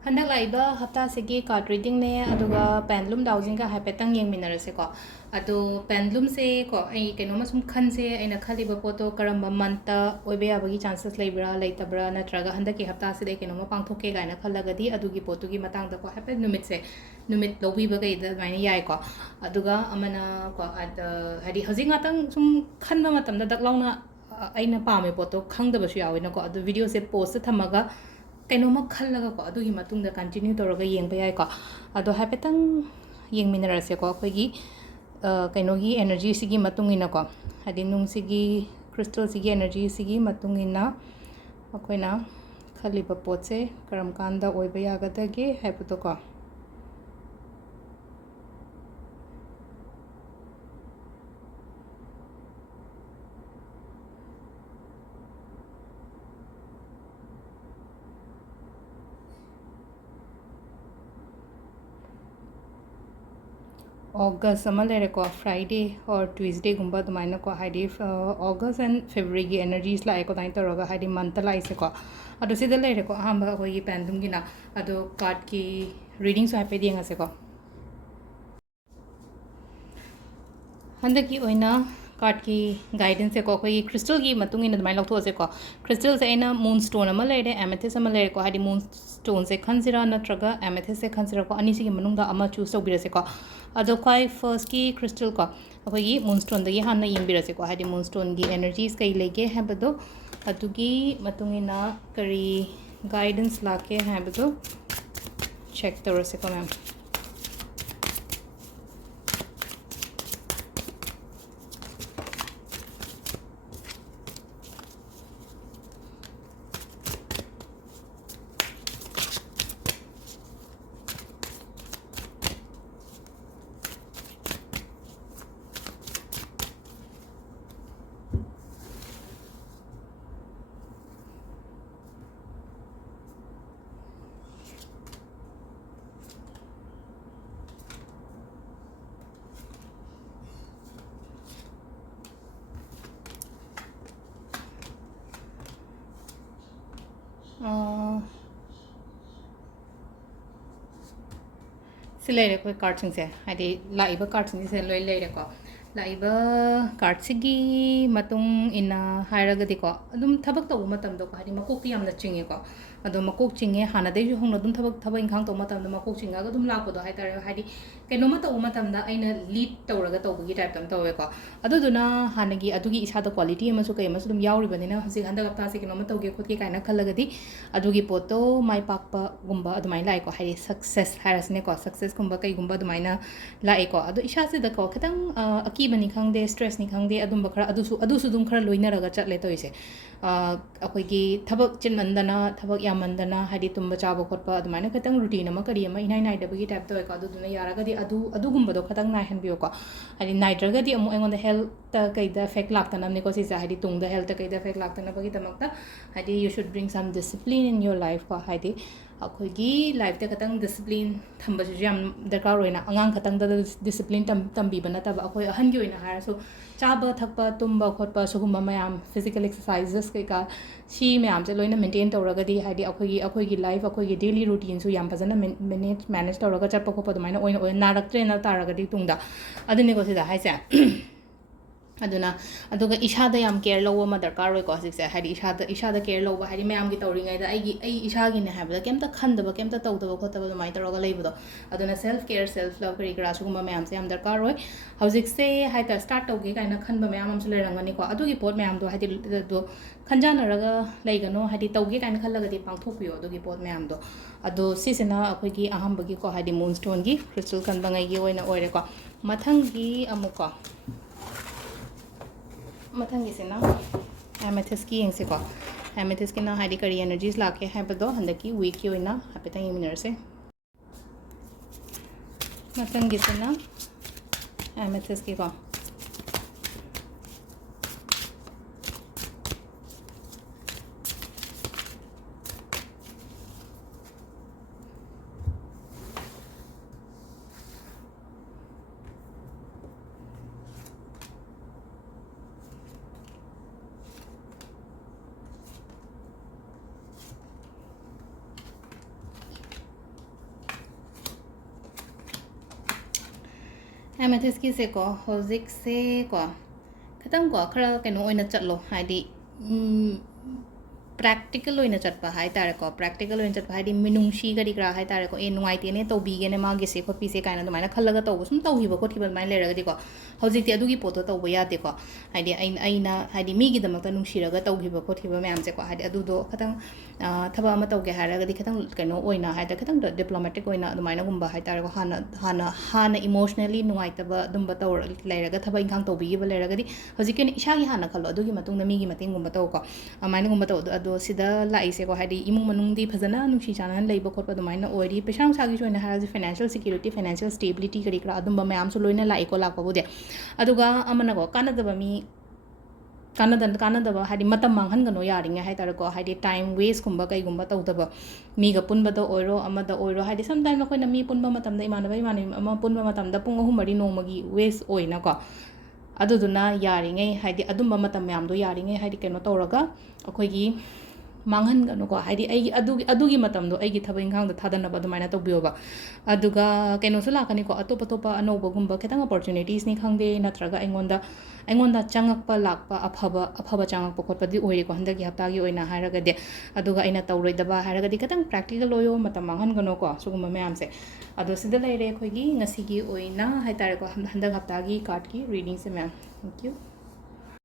Handak laiba hafta segi card reading ne aduga pendulum dowsing ka haipetang yeng minarase ko adu pendulum se ko ai keno masum khan se aina khali ba poto karamba manta oibe abagi chances leibra leitabra natraga handaki hafta se de keno ma pangthoke gaina khallagadi adugi potugi matang da ko hape numit se numit lobi ba gai da maina yai ko aduga amana ko ad hadi hojing atang sum khanba matam da dak launa aina pame poto khangda ba su yawi na ko adu video se post thamaga kainoma khallaga ko adugi matungda continue toraga yengba yai ko ado haipetang yengminarase ko akhoi kainogi energy sigi matungina ko hadi nung sigi crystal sigi energy sigi matungina akoina khaliba potse karam kanda oiba yagadage haiputo ko August sama lere ko Friday or Tuesday gumba dumaina ko haidi August and February gi energies la ko tain toroga haidi month la ise ko adu sida lere ko hamba ko gi pendum gi na adu card ki reading so happy dinga se ko handa ki oina card ki guidance se ko koi crystal gi matung ina dumai lokto se ko crystal se ina moonstone ama lere amethyst ama lere ko haidi moonstone se khansira natraga amethyst se khansira ko ani sigi manung da ama choose tobira se ko ado kai first ki crystal ko akoi moonstone da gi hanna yimbira se ko haidi moonstone gi energies kai lege habado adugi matung ina kari guidance lake habado check toro se ko ma'am si leire ko card sing se hadi laiba card sing se loi leire ko laiba card sigi matung ina hairaga di ko adum thabak to matam do ko hadi makok ti amna chinge ko adum makok chinge hana dei ju hong adum thabak ingkhang to matam do makok chinga ga dum la ko do hai tare hadi keno ma to matam da aina lead tawraga to gi type tam to we ko adu duna hanagi adugi isa da quality ama su kai ma su dum yauri bani na hasi handa gapta se keno ma to ge khot ke kaina khallaga di adugi poto mai pakpa gumba adumai lai ko hai success harasne ko success gumba kai gumba adumaina lai ko adu isa se da ko khatang aki bani khangde stress ni khangde adum bakra adusu dum khara loina raga chatle to ise akoi gi thabak chin mandana thabak ya mandana hadi tumba chaba khotpa adumaina khatang routine ama kari ama inai nai da bagi type to ko adu duna yara ga di adu gumba do khatang nai han biyo ko hadi nai draga di amu engon da health ta kai da effect lakta nam ne ko si sa hadi tung da health ta kai da effect lakta na bagi tamakta hadi you should bring some discipline in your life ko hadi ꯑꯩꯈꯣꯏꯒꯤ ꯂꯥꯏꯐꯇ ꯈꯇꯪ discipline ꯊꯝꯕꯁꯤꯁꯨ ꯌꯥꯝ ꯗꯔꯀꯥꯔ ꯑꯣꯏꯅ ꯑꯉꯥꯡ ꯈꯇꯪꯗ discipline ꯇꯝꯕꯤꯕ ꯅꯠꯇꯕ ꯑꯩꯈꯣꯏ ꯑꯍꯟꯒꯤ ꯑꯣꯏꯅ ꯍꯥꯏꯔꯁꯨ ꯆꯥꯕ ꯊꯛꯄ ꯇꯨꯝꯕ ꯈꯣꯠꯄ ꯁꯤꯒꯨꯝꯕ ꯃꯌꯥꯝ ꯐꯤꯖꯤꯀꯦꯜ ꯑꯦꯛꯁꯔꯁꯥꯏꯖꯦꯁ ꯀꯩꯀꯥ ꯁꯤ ꯃꯌꯥꯝꯁꯦ ꯂꯣꯏꯅ ꯃꯦꯟꯇꯦꯟ ꯇꯧꯔꯒꯗꯤ ꯍꯥꯏꯗꯤ ꯑꯩꯈꯣꯏꯒꯤ ꯂꯥꯏꯐ ꯑꯩꯈꯣꯏꯒꯤ ꯗꯦꯂꯤ ꯔꯨꯇꯤꯟꯁꯨ ꯌꯥꯝ ꯐꯖꯅ ꯃꯦꯅꯦꯖ ꯇꯧꯔꯒ ꯆꯠꯄ ꯈꯣꯠꯄ ꯑꯗꯨꯃꯥꯏꯅ ꯑꯣꯏꯅ ꯅꯥꯔꯛꯇ꯭ꯔꯦꯅ ꯇꯥꯔꯒꯗꯤ ꯇꯨꯡꯗ ꯑꯗꯨꯅꯤꯀꯣ ꯁꯤꯗ ꯍꯥꯏꯁꯦ aduna aduga ishada yam care lowa ma darkar roi ko sikse hadi ishada care lowa hadi mayam gi tawringai da ai ishagi ne habda kemta khandaba kemta tawdaba khotaba mai taroga leibudo aduna self care self love kari kra suguma mayam se yam darkar roi hauzik se hai ta start tawge kaina khanba mayam am sule rangani ko adugi pot mayam do hadi do khanjana raga leigano hadi tawge kaina khallaga di pangthokpiyo adugi pot mayam do adu sisina akhoi gi ahamba gi ko hadi moonstone gi crystal kan bangai gi oina oire ko mathang gi amuko mathangisina amethyst ki yengse ko amethyst ki na hadi kari energies lake habado handaki week ki oina hapetang yeminarse mathangisina amethyst ki ko ꯑꯦꯃꯦꯊꯤꯁꯀꯤꯁꯦꯀꯣ ꯍꯧꯖꯤꯛꯁꯦꯀꯣ ꯈꯤꯇꯪꯀꯣ ꯈꯔ ꯀꯩꯅꯣ ꯑꯣꯏꯅ ꯆꯠꯂꯣ ꯍꯥꯏꯗꯤ practical ꯑꯣꯏꯅ ꯆꯠꯄ ꯍꯥꯏꯇꯥꯔꯦꯀꯣ practical ꯑꯣꯏꯅ ꯆꯠꯄ ꯍꯥꯏꯗꯤ ꯃꯤꯅꯨꯡꯁꯤ ꯀꯔꯤ ꯀꯔꯥ ꯍꯥꯏꯇꯥꯔꯦꯀꯣ ꯅꯨꯡꯉꯥꯏꯇꯦꯅꯦ ꯇꯧꯕꯤꯒꯦꯅꯦ ꯃꯥꯒꯤꯁꯦ ꯈꯣꯠꯄꯤꯁꯦ ꯀꯥꯏꯅ ꯑꯗꯨꯃꯥꯏꯅ ꯈꯜꯂꯒ ꯇꯧꯕ ꯁꯨꯝ ꯇꯧꯈꯤꯕ ꯈꯣꯠꯈꯤꯕ ꯑꯗꯨꯃꯥꯏꯅ ꯂꯩꯔꯒꯗꯤꯀꯣ ꯍꯧꯖꯤꯛꯇꯤ ꯑꯗꯨꯒꯤ ꯄꯣꯠꯇꯣ ꯇꯧꯕ ꯌꯥꯗꯦꯀꯣ ꯍꯥꯏꯗꯤ ꯑꯩꯅ ꯍꯥꯏꯗꯤ ꯃꯤꯒꯤꯗꯃꯛꯇ ꯅꯨꯡꯁꯤꯔꯒ ꯇꯧꯈꯤꯕ ꯈꯣꯠꯈꯤꯕ ꯃꯌꯥꯝꯁꯦꯀꯣ ꯍꯥꯏꯗꯤ ꯑꯗꯨꯗꯣ ꯈꯤꯇꯪ ꯊꯕꯛ ꯑꯃ ꯇꯧꯒꯦ ꯍꯥꯏꯔꯒꯗꯤ ꯈꯤꯇꯪ ꯀꯩꯅꯣ ꯑꯣꯏꯅ ꯍꯥꯏꯇꯥꯔꯦ ꯈꯤꯇꯪ ꯗꯤꯄ꯭ꯂꯣꯃꯦꯇꯤꯛ ꯑꯣꯏꯅ ꯑꯗꯨꯃꯥꯏꯅꯒꯨꯝꯕ ꯍꯥꯏꯇꯥꯔꯦꯀꯣ ꯍꯥꯟꯅ ꯏꯃꯣꯁꯅꯦꯂꯤ ꯅꯨꯡꯉꯥꯏꯇꯕ ꯑꯗꯨꯝꯕ ꯇꯧꯔ ꯂꯩꯔꯒ ꯊꯕꯛ ꯏꯪꯈꯥꯡ ꯇꯧꯕꯤꯈꯤꯕ ꯂꯩꯔꯒꯗꯤ ꯍꯧꯖꯤꯛꯀꯤ ꯑꯣꯏꯅ ꯏꯁꯥꯒꯤ ꯍꯥꯟꯅ ꯈꯜꯂꯣ ꯑꯗꯨꯒꯤ ꯃꯇꯨꯡꯗ ꯃꯤꯒꯤ ꯃꯇꯦꯡꯒꯨꯝꯕ ꯇꯧꯀꯣ ꯑꯗꯨꯃꯥꯏꯅꯒꯨꯝꯕ ꯇꯧ ꯑꯗꯣ ꯁꯤꯗ ꯂꯥꯛꯏꯁꯦꯀꯣ ꯍꯥꯏꯗꯤ ꯏꯃꯨꯡ ꯃꯅꯨꯡꯗꯤ ꯐꯖꯅ ꯅꯨꯡꯁꯤ ꯆꯥꯟꯅꯅ ꯂꯩꯕ ꯈꯣꯠꯄ ꯑꯗꯨꯃꯥꯏꯅ ꯑꯣꯏꯔꯤ ꯄꯩꯁꯥ ꯅꯨꯡꯁꯥꯒꯤꯁꯨ ꯑꯣꯏꯅ ꯍꯥꯏꯔꯁꯤ ꯐꯥꯏꯅꯥꯟꯁꯤꯌꯦꯜ ꯁꯦꯀ꯭ꯌꯨꯔꯤꯇꯤ ꯐꯥꯏꯅꯥꯟꯁꯤꯌꯦꯜ ꯁ꯭ꯇꯦꯕꯤꯂꯤꯇꯤ ꯀꯔꯤ ꯀꯔꯥ ꯑꯗꯨꯝꯕ ꯃꯌꯥꯝꯁꯨ ꯂꯣꯏꯅ ꯂꯥꯛꯏꯀꯣ ꯂꯥꯛꯄꯕꯨꯗꯤ ꯑꯗꯨꯒ ꯑꯃꯅꯀꯣ ꯀꯥꯟꯅꯗꯕ ꯃꯤ ꯀꯥꯟꯅꯗꯕ ꯍꯥꯏꯗꯤ ꯃꯇꯝ ꯃꯥꯡꯍꯟꯒꯅꯣ ꯌꯥꯔꯤꯉꯩ ꯍꯥꯏꯇꯥꯔꯦꯀꯣ ꯍꯥꯏꯗꯤ ꯇꯥꯏꯝ ꯋꯦꯁꯀꯨꯝꯕ ꯀꯩꯒꯨꯝꯕ ꯇꯧꯗꯕ ꯃꯤꯒ ꯄꯨꯟꯕꯗ ꯑꯣꯏꯔꯣ ꯑꯃꯗ ꯑꯣꯏꯔꯣ ꯍꯥꯏꯗꯤ ꯁꯝꯇꯥꯏꯝ ꯑꯩꯈꯣꯏꯅ ꯃꯤ ꯄꯨꯟꯕ ꯃꯇꯝꯗ ꯏꯃꯥꯟꯅꯕ ꯑꯃ ꯄꯨꯟꯕ ꯃꯇꯝꯗ ꯄꯨꯡ 3-4 ꯅꯣꯡꯃꯒꯤ ꯋꯦꯁ ꯑꯣꯏꯅꯀꯣ ꯑꯗꯨꯗꯨꯅ ꯌꯥꯔꯤꯉꯩ ꯍꯥꯏꯗꯤ ꯑꯗꯨꯝꯕ ꯃꯇꯝ ꯃꯌꯥꯝꯗꯣ ꯌꯥꯔꯤꯉꯩ ꯍꯥꯏꯗꯤ ꯀꯩꯅꯣ ꯇꯧꯔꯒ ꯑꯩꯈꯣꯏꯒꯤ ꯃꯥꯡꯍꯟꯒꯅꯨꯀꯣ ꯍꯥꯏꯗꯤ ꯑꯗꯨꯒꯤ ꯃꯇꯝꯗꯣ ꯑꯩꯒꯤ ꯊꯕꯛ ꯏꯪꯈꯥꯡꯗ ꯊꯥꯗꯅꯕ ꯑꯗꯨꯃꯥꯏꯅ ꯇꯧꯕꯤꯌꯣꯕ ꯑꯗꯨꯒ ꯀꯩꯅꯣꯁꯨ ꯂꯥꯛꯀꯅꯤꯀꯣ ꯑꯇꯣꯞꯄ ꯑꯅꯧꯕꯒꯨꯝꯕ ꯈꯤꯇꯪ ꯑꯣꯄꯣꯔꯆꯨꯅꯤꯇꯤꯁꯅꯤ ꯈꯪꯗꯦ ꯅꯠꯇ꯭ꯔꯒ ꯑꯩꯉꯣꯟꯗ ꯆꯪꯉꯛꯄ ꯂꯥꯛꯄ ꯑꯐꯕ ꯆꯪꯉꯛꯄ ꯈꯣꯠꯄꯗꯤ ꯑꯣꯏꯔꯦꯀꯣ ꯍꯟꯗꯛꯀꯤ ꯍꯞꯇꯥꯒꯤ ꯑꯣꯏꯅ ꯍꯥꯏꯔꯒꯗꯤ ꯑꯗꯨꯒ ꯑꯩꯅ ꯇꯧꯔꯣꯏꯗꯕ ꯍꯥꯏꯔꯒꯗꯤ ꯈꯤꯇꯪ ꯄ꯭ꯔꯦꯛꯇꯤꯀꯦꯜ ꯑꯣꯏꯌꯣ ꯃꯇꯝ ꯃꯥꯡꯍꯟꯒꯅꯣꯀꯣ ꯁꯤꯒꯨꯝꯕ ꯃꯌꯥꯝꯁꯦ ꯑꯗꯣ ꯁꯤꯗ ꯂꯩꯔꯦ ꯑꯩꯈꯣꯏꯒꯤ ꯉꯁꯤꯒꯤ ꯑꯣꯏꯅ ꯍꯥꯏꯇꯥꯔꯦꯀꯣ ꯍꯟꯗꯛ ꯍꯞꯇꯥꯒꯤ ꯀꯥꯔꯠꯀꯤ ꯔꯤꯗꯤꯡꯁꯦ ꯃꯌꯥꯝ ꯊꯦꯡꯛ ꯌꯨ